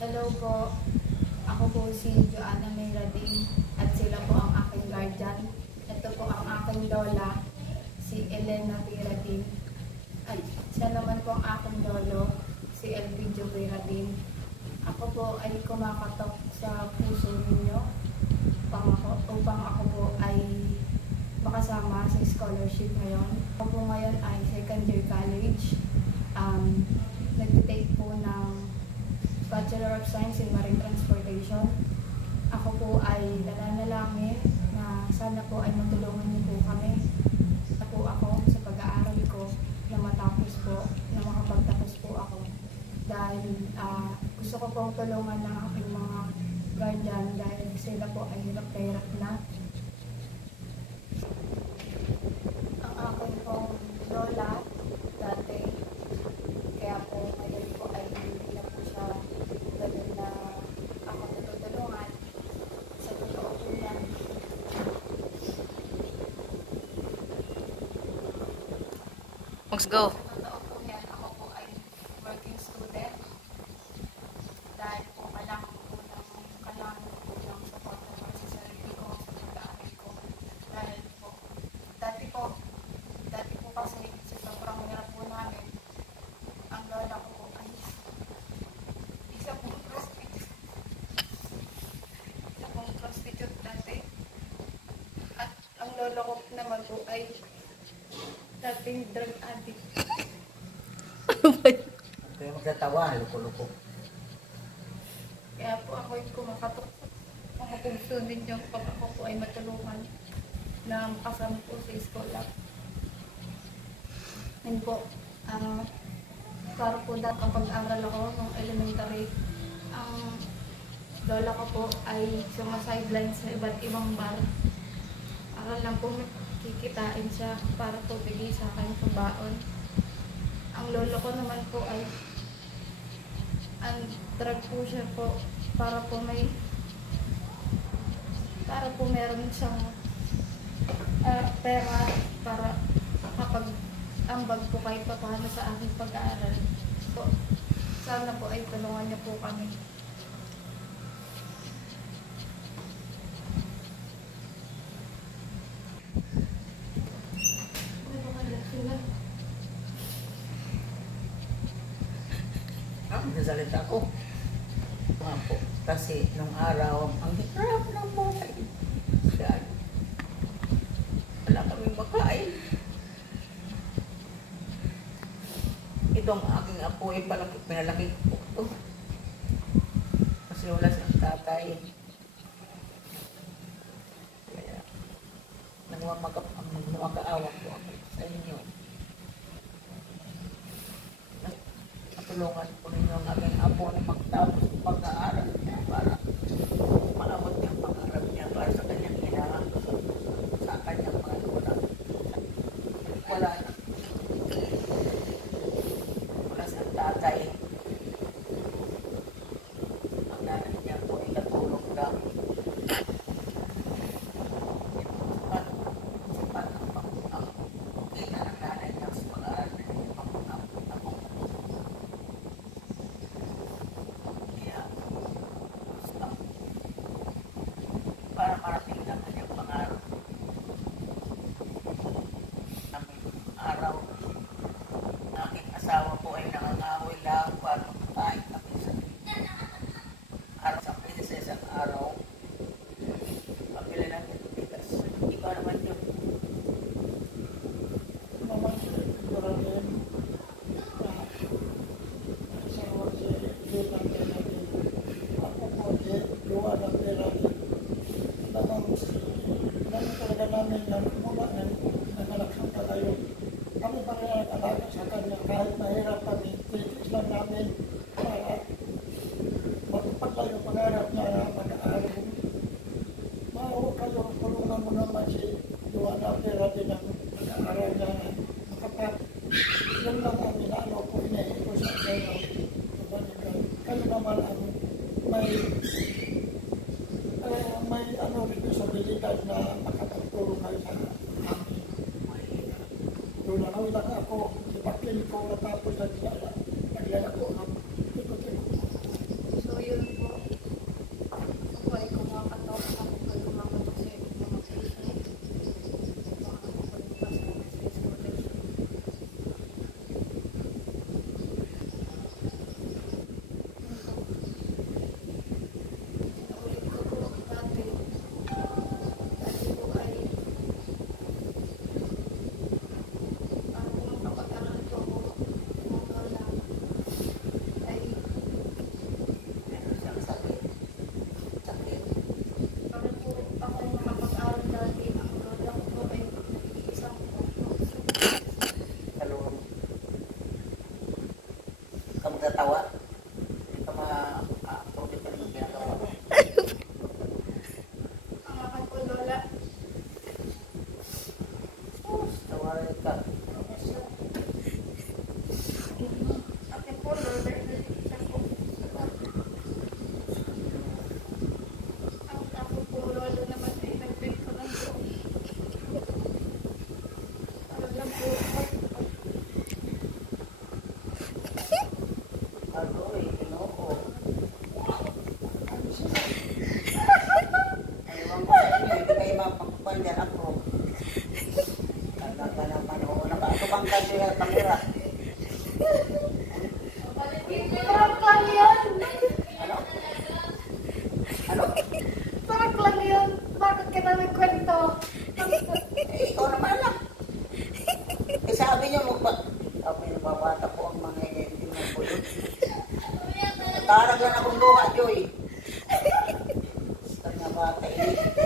Hello po. Ako po si Joanna Mayrading at sila po ang aking guardian. Ito po ang aking lola, si Elena Mayrading. At siya naman po ang aking lolo, si Elpidio Mayrading. Ako po ay kumakatok sa puso ninyo upang ako po ay makasama sa scholarship ngayon. Ako po ngayon ay second year college. Nag-take po ng Bachelor of Science in Marine Transportation. Ako po ay nananalangin na sana po ay matulungan niyo po kami. Ako sa pag-aaral ko na matapos po, na makapagtapos po ako. Dahil gusto ko pong tulungan ng aking mga guardian dahil sila po ay hirap na hirap na. Ang aking pong lola dati, kaya po ngayon po ay hindi na po siya ganun na ako natutulungan. Sa totoo po yan. Let's go. Sa totoo po yan, ako po ay working student. Dahil po kailangan po ng support na sa sarili ko, sa pag-aaral ko. Dahil po, dati po kasi sa sobrang hirap po namin, ang lola ko po ay isa pong prostitute dati. At ang lolo ko naman po ay dating drug addict. Kaya magtatawa, luko-luko. Kaya po ako ay kumakatok mga puso ninyo pag ako po ay matulungan na makasama po sa eskola. Yan po, para po dahil kapag aral ako ng elementary, ang lola ko po ay sumasideline sa iba't ibang bar. Aral lang po kikitain siya para po bigay sa akin ng baon. Ang lolo ko naman po ay drug po siya po para po meron siyang pera para kapag ambag po kahit pa paano sa aking pag-aaral. So, sana po ay tulungan niyo po kami. Nasalita ko. Nga po. Kasi nung araw, ang hirap ng buhay. Wala kami makain. Itong aking apo ay pinalaki ko ito. Kasi wala siyang tatay. Kaya, nagmamakaawa po ako sa inyo. Tulungan po ninyo ang aming apo na magtapos ng pag-aaral niya para maabot niya ang pag-aaral niya para sa kanyang kailangan sa kanyang mga luna. Wala sa tatay. Ang nanay niya po ay katulong lang. Sipat ang kailangan ng nanay niya sa pag-aaral niya. Para marating ang kanyang pangarap. Aming araw, aking asawa po ay nangangahoy lang para magkain kami sa araw sa isang araw. Pabili namin ng bigas. Ikaw naman yun. Naman siya, maraming asawa siya, Luna Mayrading. Ako po siya, Joanna Mayrading. Naman talaga namin yan, mula na nangalaksan tayo. Kami pa rin nag-alaga sa kanya kahit mahirap kami. Titis lang namin para magpaglayo pangarap niya na mag-aaral. Maawa kayo, tulungan mo naman si Joanna Mayrading ng mag-aaral niya na makapag. Yun lang ang inaano ko, inaiko sa kayo. Kayo naman ang may responsibilidad na makapagtulong kayo sa amin. Doon lang ako, ipakin ko natapos naglala ko ng ikot-ikot. So yun Nagdadala akong luha, Joy. Basta nga bata eh.